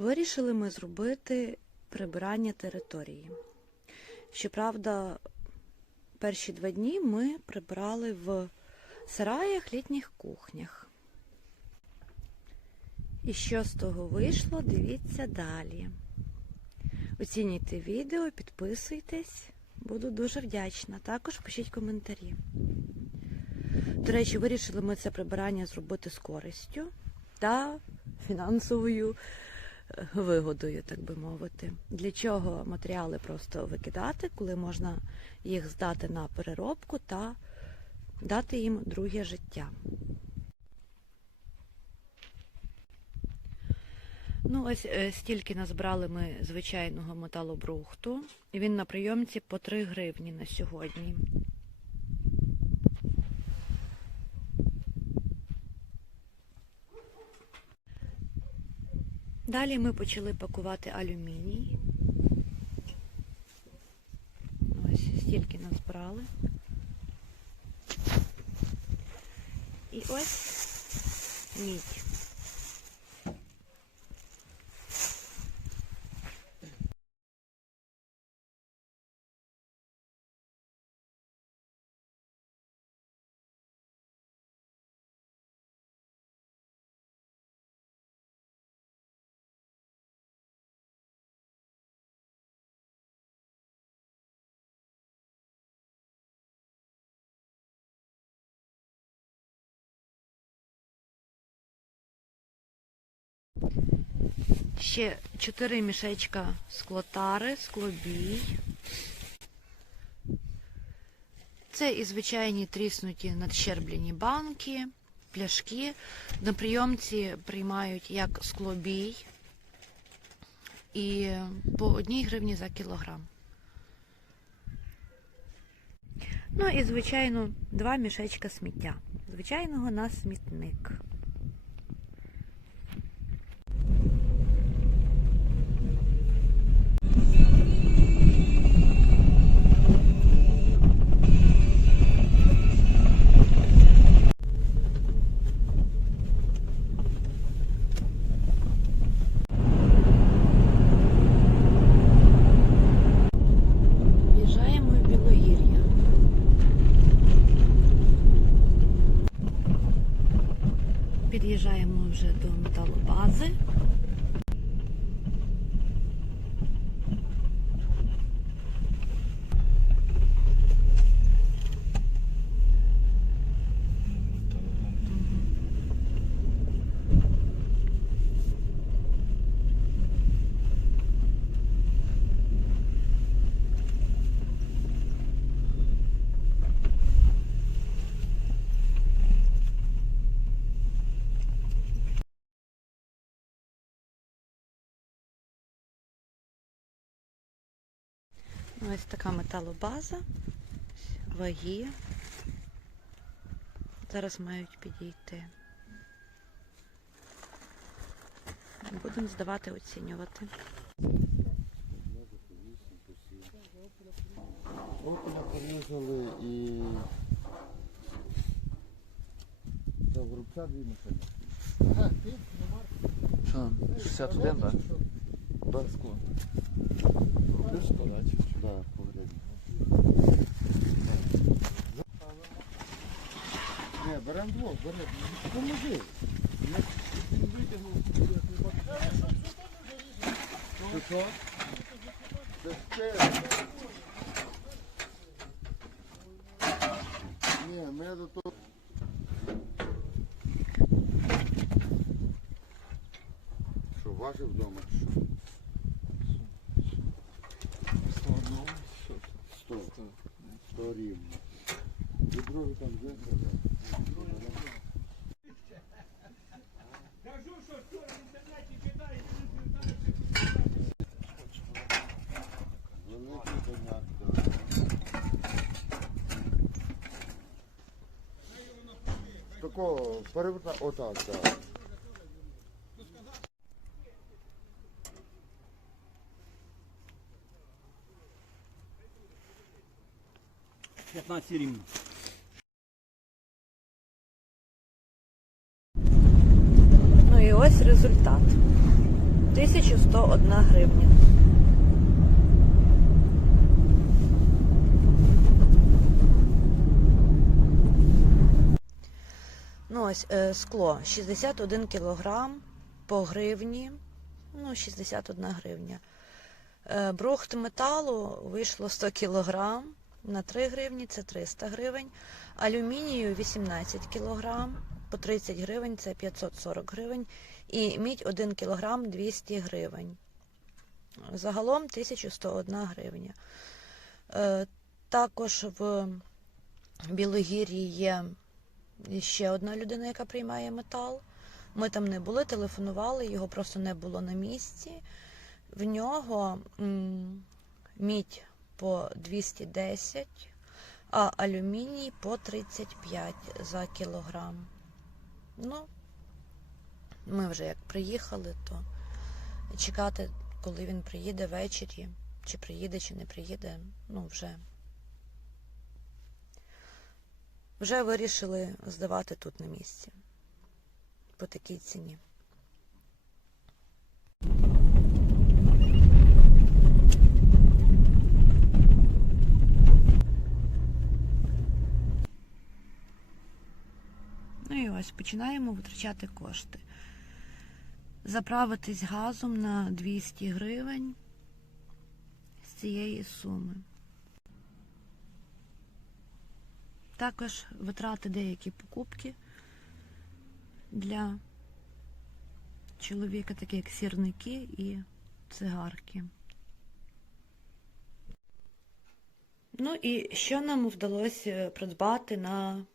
Вирішили ми зробити прибирання території. Щоправда, перші два дні ми прибирали в сараях, літніх кухнях. І що з того вийшло, дивіться далі. Оцінюйте відео, підписуйтесь, буду дуже вдячна. Також пишіть коментарі. До речі, вирішили ми це прибирання зробити з користю та фінансовою вигодою, так би мовити. Для чого матеріали просто викидати, коли можна їх здати на переробку та дати їм друге життя. Ну, ось е, стільки назбрали ми звичайного металобрухту. Він на прийомці по 3 гривні на сьогодні. Далі ми почали пакувати алюміній. Ось стільки назбрали. І ось мідь. Ще чотири мішечка склотари, склобій. Це і звичайні тріснуті надщерблені банки, пляшки. На прийомці приймають як склобій і по одній гривні за кілограм. Ну і, звичайно, два мішечка сміття. Звичайного на смітник. razy Ось така металобаза, ваги. Зараз мають підійти. Будемо здавати, оцінювати. Окуня порізали і та врубця дві машини. Що, 61, так? Да, скло. Плюс подачі. Да, поглядь. Не, беремо двох, беремо. Поможи. Не витягнув, я не бачу. Що що? Це ще. Ні, ми до вдома? Рівно. Відро ви там де? Великий коняк, так. Такого переверта, отак, так. П'ятнадцять рівно. Ну і ось результат. 1101 гривня. Ну ось е, скло 61 кілограм по гривні, ну 61 гривня. Е, брухт металу вийшло 100 кілограм на 3 гривні, це 300 гривень. Алюмінію 18 кілограм по 30 гривень, це 540 гривень. І мідь 1 кілограм 200 гривень. Загалом 1101 гривня. Е, також в Білогір'ї є ще одна людина, яка приймає метал. Ми там не були, телефонували, його просто не було на місці. В нього мідь по 210, а алюміній по 35 за кілограм. Ну, ми вже як приїхали, то чекати, коли він приїде ввечері, чи приїде, чи не приїде, ну вже. Вже вирішили здавати тут на місці по такій ціні. Ну і ось починаємо витрачати кошти. Заправитись газом на 200 гривень з цієї суми. Також витрати деякі покупки для чоловіка, такі як сірники і цигарки. Ну і що нам вдалося придбати на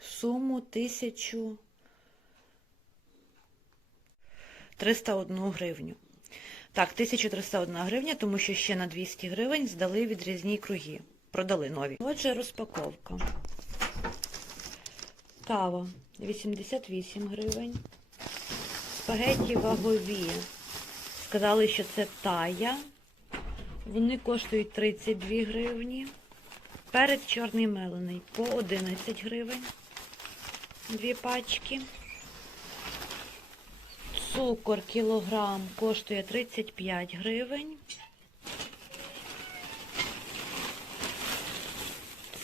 суму 1301 гривню. Так, 1301 гривня, тому що ще на 200 гривень здали відрізні круги. Продали нові. Отже, розпаковка. Кава 88 гривень. Спагетті вагові. Сказали, що це тая. Вони коштують 32 гривні. Перець чорний мелений по 11 гривень. Дві пачки. Цукор кілограм коштує 35 гривень.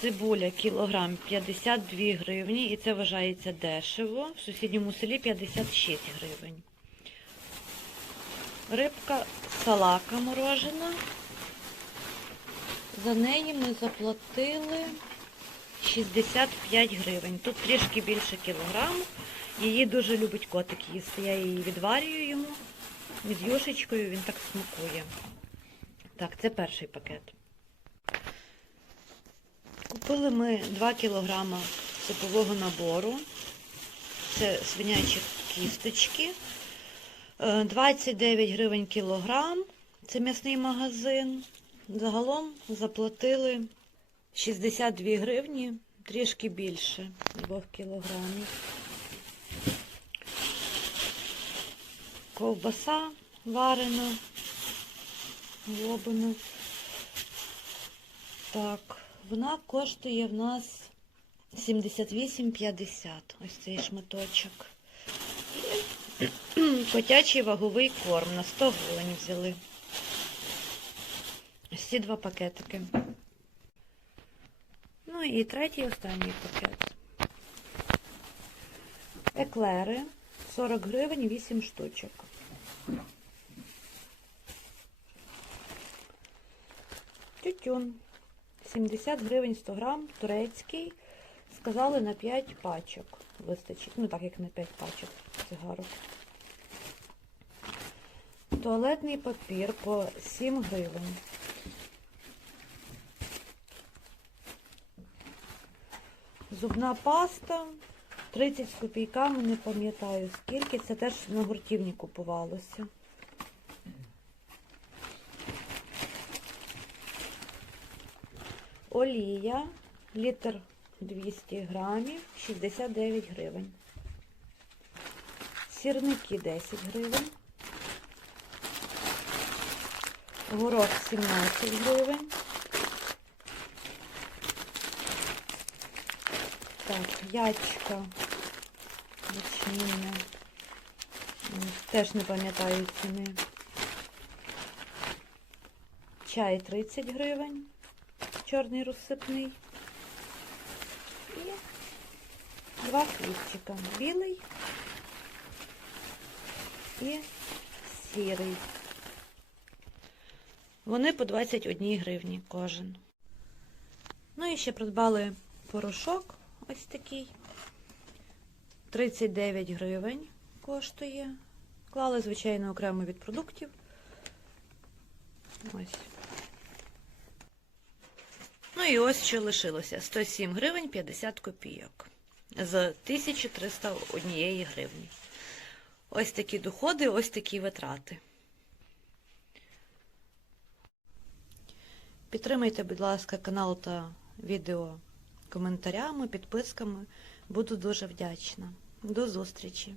Цибуля кілограм 52 гривні, і це вважається дешево. В сусідньому селі 56 гривень. Рибка салака морожена. За неї ми заплатили 65 гривень. Тут трішки більше кілограму. Її дуже любить котик їсти. Я її відварюю йому з юшечкою, він так смакує. Так, це перший пакет. Купили ми 2 кілограма супового набору. Це свинячі кісточки. Е, 29 гривень кілограм. Це м'ясний магазин. Загалом заплатили 62 гривні, трішки більше 2 кілограмів. Ковбаса варена, лобана. Так, вона коштує в нас 78,50. Ось цей шматочок. І Котячий ваговий корм на 100 гривень взяли. Ось два пакетики. Ну і третій останній пакет. Еклери 40 гривень 8 штучок. Тютюн 70 гривень 100 грам, турецький. Сказали на 5 пачок вистачить. Ну так як на 5 пачок цигарок. Туалетний папір по 7 гривень. Зубна паста 30 з копійками, не пам'ятаю скільки. Це теж на гуртівні купувалося. Олія, літр 200 грамів, 69 гривень. Сірники 10 гривень. Горох 17 гривень. Так, ячка ячмінна Теж не пам'ятаю ціни. Чай 30 гривень. Чорний розсипний. І два хлібчика. Білий і сірий. Вони по 21 гривні кожен. Ну і ще придбали порошок ось такий. 39 гривень коштує. Клали, звичайно, окремо від продуктів. Ось. Ну і ось що лишилося: 107 гривень 50 копійок з 1301 гривні. Ось такі доходи, ось такі витрати. Підтримайте, будь ласка, канал та відео коментарями, підписками. Буду дуже вдячна. До зустрічі!